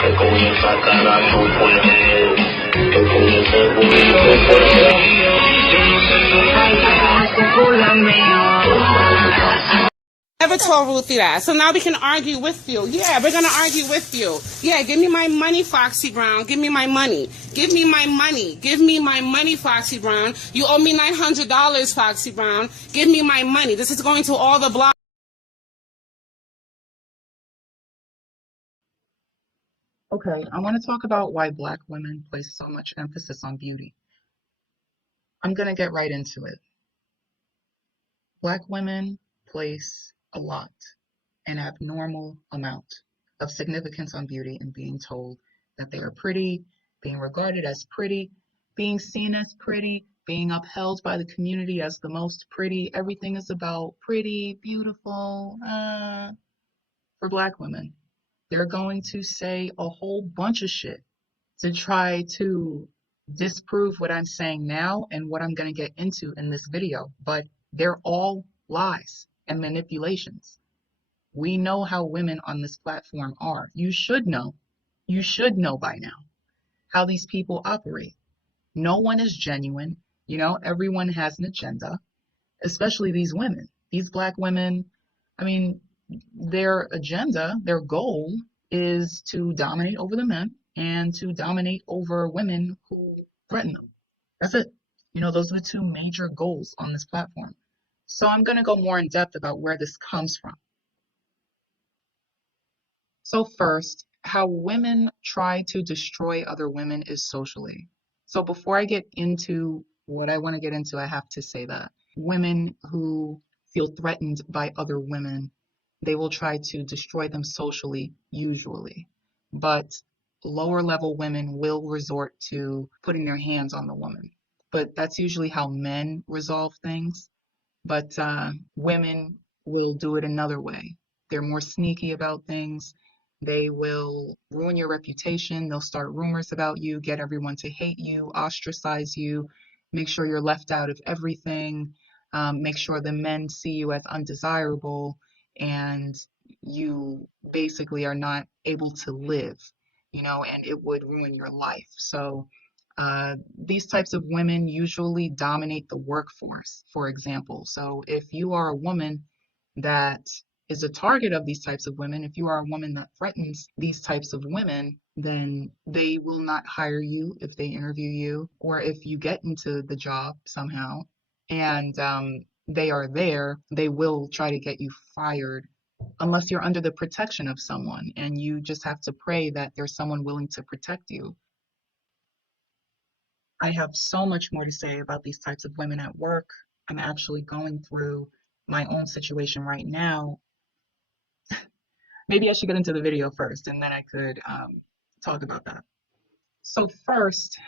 Que comienza cada supo en él, que comienza el bonito Never told Ruthie that. So now we can argue with you. Yeah, we're going to argue with you. Yeah, give me my money, Foxy Brown. Give me my money. Give me my money. Give me my money, Foxy Brown. You owe me $900, Foxy Brown. Give me my money. This is going to all the blogs. Okay, I want to talk about why Black women place so much emphasis on beauty. I'm going to get right into it. Black women place a lot, an abnormal amount of significance on beauty and being told that they are pretty, being regarded as pretty, being seen as pretty, being upheld by the community as the most pretty. Everything is about pretty, beautiful. For Black women, they're going to say a whole bunch of shit to try to disprove what I'm saying now and what I'm going to get into in this video, but they're all lies and manipulations. We know how women on this platform are. You should know by now how these people operate. No one is genuine. You know, everyone has an agenda, especially these women, these Black women. I mean, their agenda, their goal is to dominate over the men and to dominate over women who threaten them. That's it. You know, those are the two major goals on this platform. So I'm going to go more in depth about where this comes from. So first, how women try to destroy other women is socially. So before I get into what I want to get into, I have to say that women who feel threatened by other women, they will try to destroy them socially, usually. But lower level women will resort to putting their hands on the woman. But that's usually how men resolve things. But women will do it another way. They're more sneaky about things. They will ruin your reputation. They'll start rumors about you, get everyone to hate you, ostracize you, make sure you're left out of everything, make sure the men see you as undesirable, and you basically are not able to live, you know, and it would ruin your life. So these types of women usually dominate the workforce, for example. So if you are a woman that is a target of these types of women, if you are a woman that threatens these types of women, then they will not hire you if they interview you, or if you get into the job somehow and they are there, they will try to get you fired unless you're under the protection of someone, and you just have to pray that there's someone willing to protect you. I have so much more to say about these types of women at work. I'm actually going through my own situation right now. Maybe I should get into the video first and then I could talk about that. So first,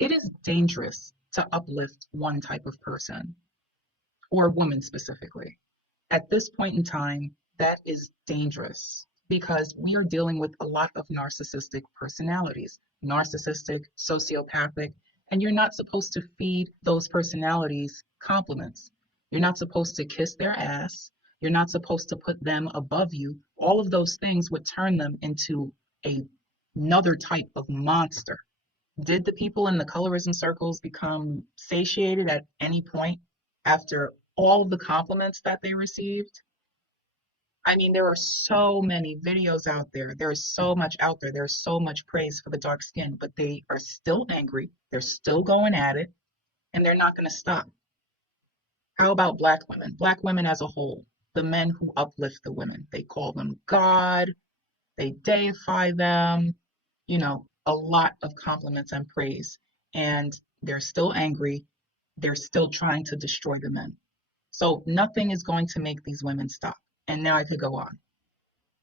it is dangerous to uplift one type of person or woman specifically. At this point in time, that is dangerous because we are dealing with a lot of narcissistic personalities, narcissistic, sociopathic, and you're not supposed to feed those personalities compliments. You're not supposed to kiss their ass. You're not supposed to put them above you. All of those things would turn them into another type of monster. Did the people in the colorism circles become satiated at any point after all of the compliments that they received? I mean, there are so many videos out there. There is so much out there. There's so much praise for the dark skin, but they are still angry. They're still going at it, and they're not going to stop. How about Black women? Black women as a whole, the men who uplift the women. They call them God. They deify them. You know, a lot of compliments and praise. And they're still angry. They're still trying to destroy the men. So nothing is going to make these women stop. And now I could go on.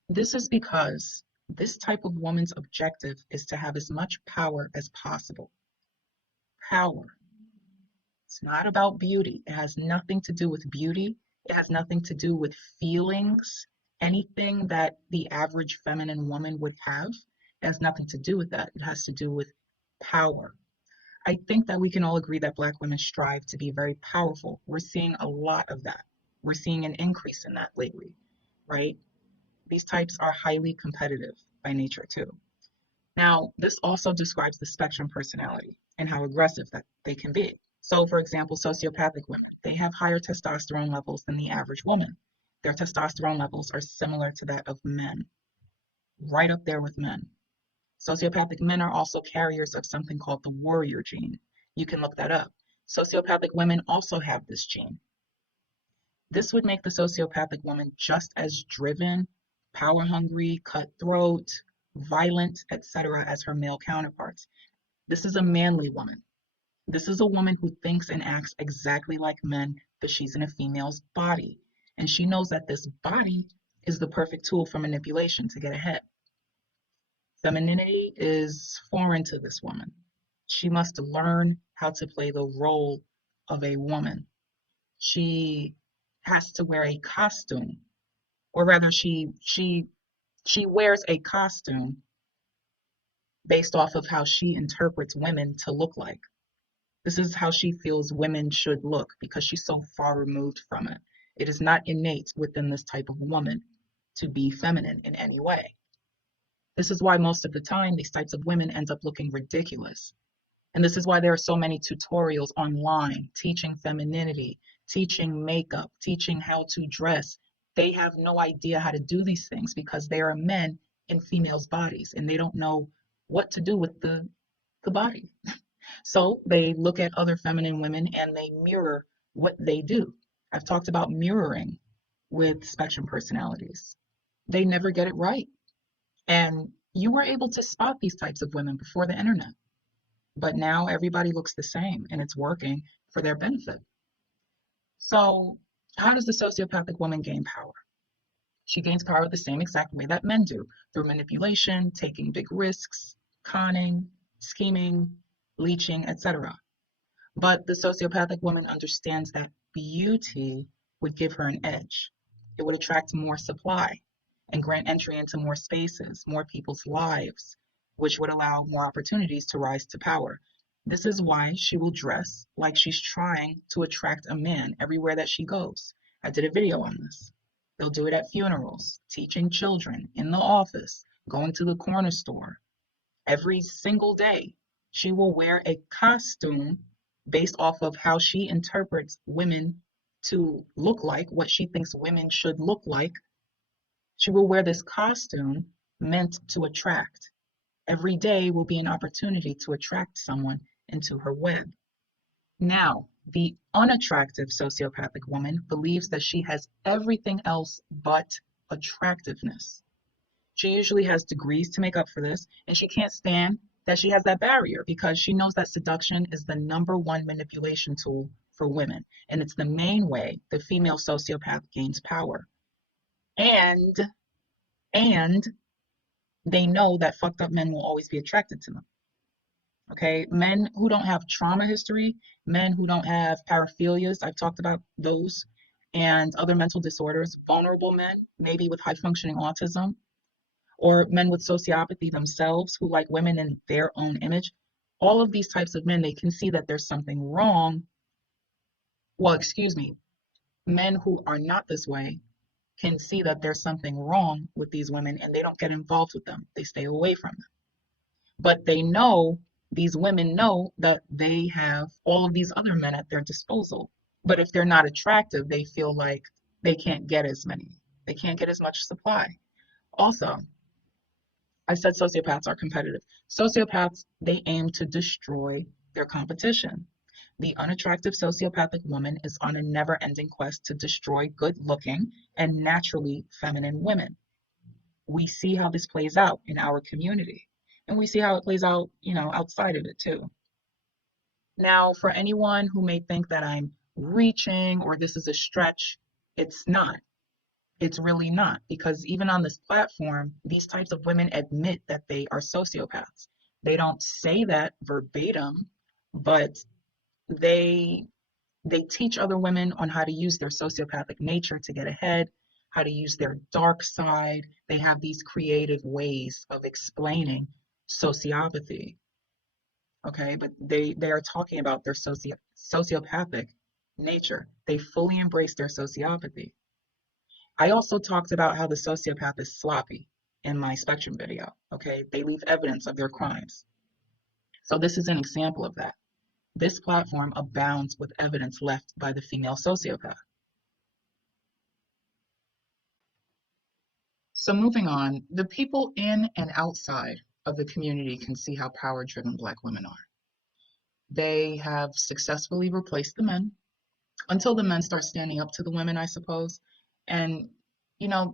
This is because this type of woman's objective is to have as much power as possible. Power. It's not about beauty. It has nothing to do with beauty. It has nothing to do with feelings. Anything that the average feminine woman would have, it has nothing to do with that. It has to do with power. I think that we can all agree that Black women strive to be very powerful. We're seeing a lot of that. We're seeing an increase in that lately, right? These types are highly competitive by nature too. Now, this also describes the spectrum personality and how aggressive that they can be. So, for example, sociopathic women, they have higher testosterone levels than the average woman. Their testosterone levels are similar to that of men, right up there with men. Sociopathic men are also carriers of something called the warrior gene. You can look that up. Sociopathic women also have this gene. This would make the sociopathic woman just as driven, power hungry, cutthroat, violent, etc., as her male counterparts. This is a manly woman. This is a woman who thinks and acts exactly like men, but she's in a female's body. And she knows that this body is the perfect tool for manipulation to get ahead. Femininity is foreign to this woman. She must learn how to play the role of a woman. She has to wear a costume, or rather she wears a costume based off of how she interprets women to look like. This is how she feels women should look because she's so far removed from it. It is not innate within this type of woman to be feminine in any way. This is why most of the time these types of women end up looking ridiculous. And this is why there are so many tutorials online teaching femininity, teaching makeup, teaching how to dress. They have no idea how to do these things because they are men in females' bodies and they don't know what to do with the body. So they look at other feminine women and they mirror what they do. I've talked about mirroring with spectrum personalities. They never get it right. And you were able to spot these types of women before the internet. But now everybody looks the same and it's working for their benefit. So, how does the sociopathic woman gain power? She gains power the same exact way that men do, through manipulation, taking big risks, conning, scheming, leeching, etc. But the sociopathic woman understands that beauty would give her an edge. It would attract more supply and grant entry into more spaces, more people's lives, which would allow more opportunities to rise to power. This is why she will dress like she's trying to attract a man everywhere that she goes. I did a video on this. They'll do it at funerals, teaching children, in the office, going to the corner store. Every single day, she will wear a costume based off of how she interprets women to look like, what she thinks women should look like. She will wear this costume meant to attract. Every day will be an opportunity to attract someone into her web. Now, the unattractive sociopathic woman believes that she has everything else but attractiveness. She usually has degrees to make up for this, and she can't stand that she has that barrier because she knows that seduction is the #1 manipulation tool for women, and it's the main way the female sociopath gains power. And they know that fucked up men will always be attracted to them. Okay, men who don't have trauma history, men who don't have paraphilias, I've talked about those, and other mental disorders, vulnerable men, maybe with high functioning autism, or men with sociopathy themselves who like women in their own image. All of these types of men, they can see that there's something wrong. Well, excuse me, men who are not this way can see that there's something wrong with these women and they don't get involved with them. They stay away from them. But they know, these women know that they have all of these other men at their disposal. But if they're not attractive, they feel like they can't get as many. They can't get as much supply. Also, I said sociopaths are competitive. Sociopaths, they aim to destroy their competition. The unattractive sociopathic woman is on a never-ending quest to destroy good-looking and naturally feminine women. We see how this plays out in our community, and we see how it plays out, outside of it too. Now, for anyone who may think that I'm reaching or this is a stretch, it's not. It's really not, because even on this platform, these types of women admit that they are sociopaths. They don't say that verbatim, but they teach other women on how to use their sociopathic nature to get ahead, how to use their dark side. They have these creative ways of explaining sociopathy. Okay, but they are talking about their sociopathic nature. They fully embrace their sociopathy. I also talked about how the sociopath is sloppy in my spectrum video. Okay, they leave evidence of their crimes. So this is an example of that. This platform abounds with evidence left by the female sociopath. So moving on, the people in and outside of the community can see how power-driven Black women are. They have successfully replaced the men until the men start standing up to the women, I suppose. And,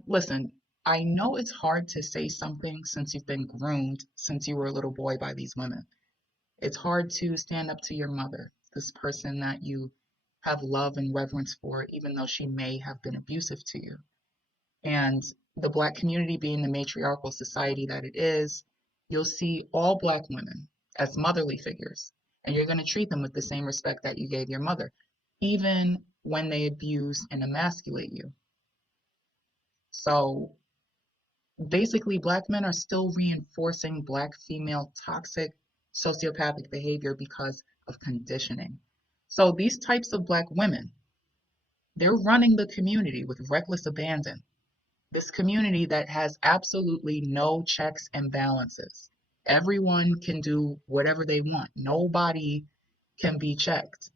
listen, I know it's hard to say something since you've been groomed since you were a little boy by these women. It's hard to stand up to your mother, this person that you have love and reverence for, even though she may have been abusive to you. And the Black community being the matriarchal society that it is, you'll see all Black women as motherly figures, and you're going to treat them with the same respect that you gave your mother, even when they abuse and emasculate you. So basically, Black men are still reinforcing Black female toxic sociopathic behavior because of conditioning. So these types of Black women, they're running the community with reckless abandon. This community that has absolutely no checks and balances. Everyone can do whatever they want. Nobody can be checked.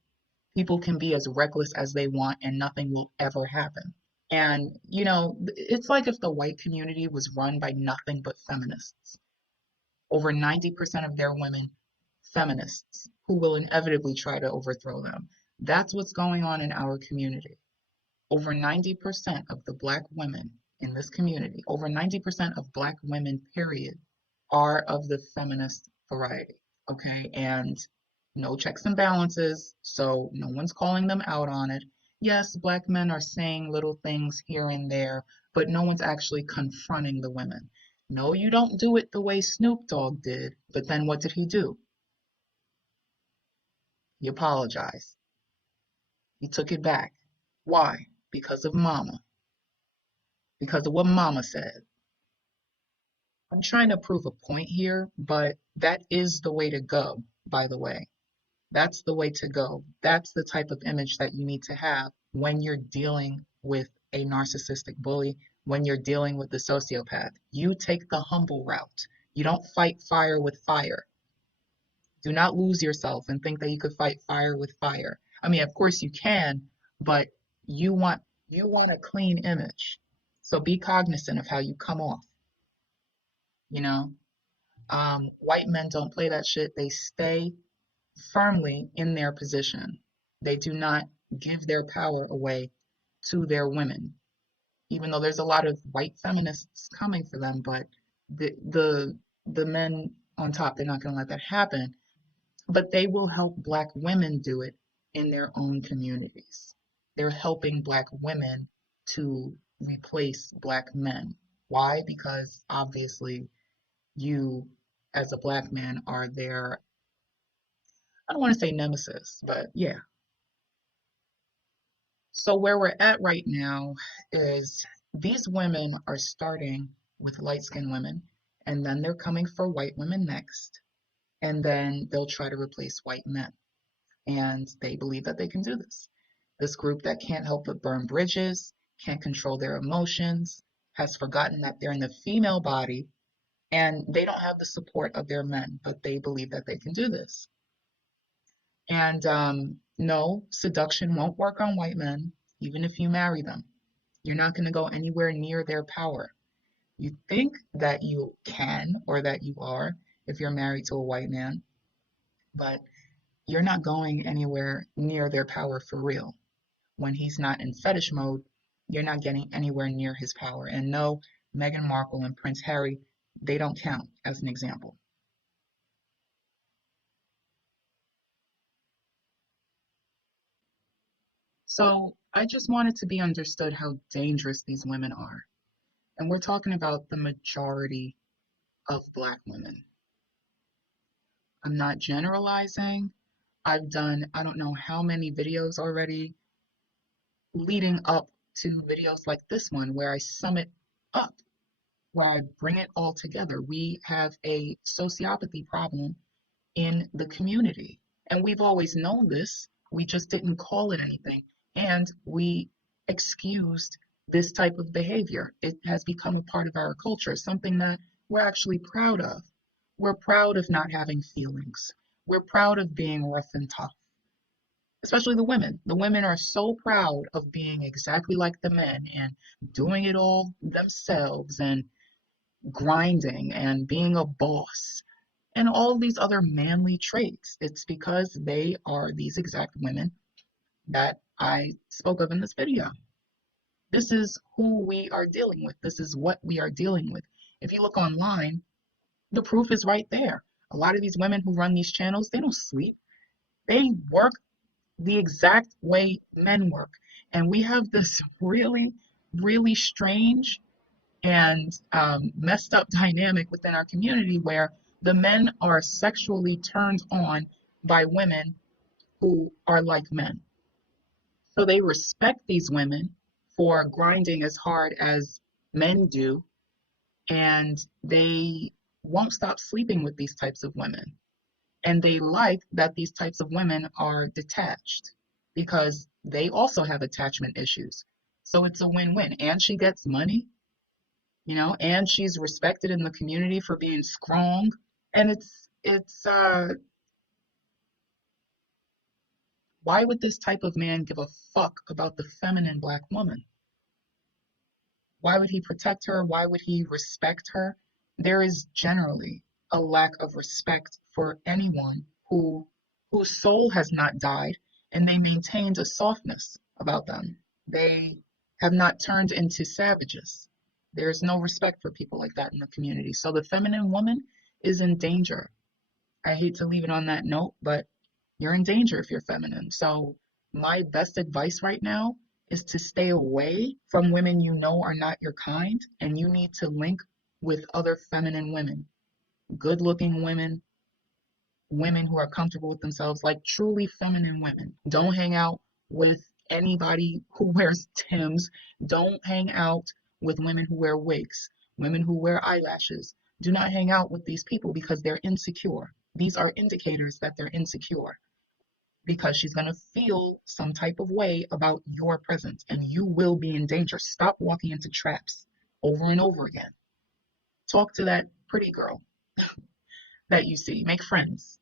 People can be as reckless as they want and nothing will ever happen. And, it's like if the white community was run by nothing but feminists. Over 90% of their women, feminists, who will inevitably try to overthrow them. That's what's going on in our community. Over 90% of the Black women in this community, over 90% of Black women, period, are of the feminist variety, okay? And no checks and balances, so no one's calling them out on it. Yes, Black men are saying little things here and there, but no one's actually confronting the women. No, you don't do it the way Snoop Dogg did, but then what did he do? He apologized. He took it back. Why? Because of mama. Because of what mama said. I'm trying to prove a point here, but that is the way to go, by the way. That's the way to go. That's the type of image that you need to have when you're dealing with a narcissistic bully, when you're dealing with the sociopath. You take the humble route. You don't fight fire with fire. Do not lose yourself and think that you could fight fire with fire. I mean, of course you can, but you want a clean image. So be cognizant of how you come off. White men don't play that shit. They stay firmly in their position. They do not give their power away to their women, even though there's a lot of white feminists coming for them, but the men on top, they're not going to let that happen. But they will help Black women do it in their own communities. They're helping Black women to replace Black men. Why? Because obviously you, as a Black man, are their, I don't want to say nemesis, but yeah. So where we're at right now is these women are starting with light-skinned women, and then they're coming for white women next, and then they'll try to replace white men. And they believe that they can do this. This group that can't help but burn bridges, can't control their emotions, has forgotten that they're in the female body, and they don't have the support of their men, but they believe that they can do this. And no, seduction won't work on white men, even if you marry them. You're not going to go anywhere near their power. You think that you can or that you are if you're married to a white man, but you're not going anywhere near their power for real. When he's not in fetish mode, you're not getting anywhere near his power. And no, Meghan Markle and Prince Harry, they don't count as an example. So I just wanted to be understood how dangerous these women are. And we're talking about the majority of Black women. I'm not generalizing. I've done, I don't know how many videos already leading up to videos like this one where I sum it up, where I bring it all together. We have a sociopathy problem in the community, and we've always known this. We just didn't call it anything, and we excused this type of behavior. It has become a part of our culture, something that we're actually proud of. We're proud of not having feelings. We're proud of being rough and tough, especially the women. The women are so proud of being exactly like the men and doing it all themselves and grinding and being a boss and all these other manly traits. It's because they are these exact women that I spoke of in this video. This is who we are dealing with. This is what we are dealing with. If you look online, the proof is right there. A lot of these women who run these channels, they don't sleep. They work the exact way men work. And we have this really, really strange and messed up dynamic within our community where the men are sexually turned on by women who are like men. So they respect these women for grinding as hard as men do, and they won't stop sleeping with these types of women. And they like that these types of women are detached because they also have attachment issues. So it's a win-win. And she gets money, and she's respected in the community for being strong. And it's why would this type of man give a fuck about the feminine black woman? Why would he protect her? Why would he respect her? There is generally a lack of respect for anyone whose soul has not died and they maintained a softness about them. They have not turned into savages. There's no respect for people like that in the community. So the feminine woman is in danger. I hate to leave it on that note, but you're in danger if you're feminine. So my best advice right now is to stay away from women you know are not your kind, and you need to link with other feminine women, good looking women, women who are comfortable with themselves, like truly feminine women. Don't hang out with anybody who wears Timbs. Don't hang out with women who wear wigs, women who wear eyelashes. Do not hang out with these people because they're insecure. These are indicators that they're insecure because she's going to feel some type of way about your presence and you will be in danger. Stop walking into traps over and over again. Talk to that pretty girl that you see. Make friends.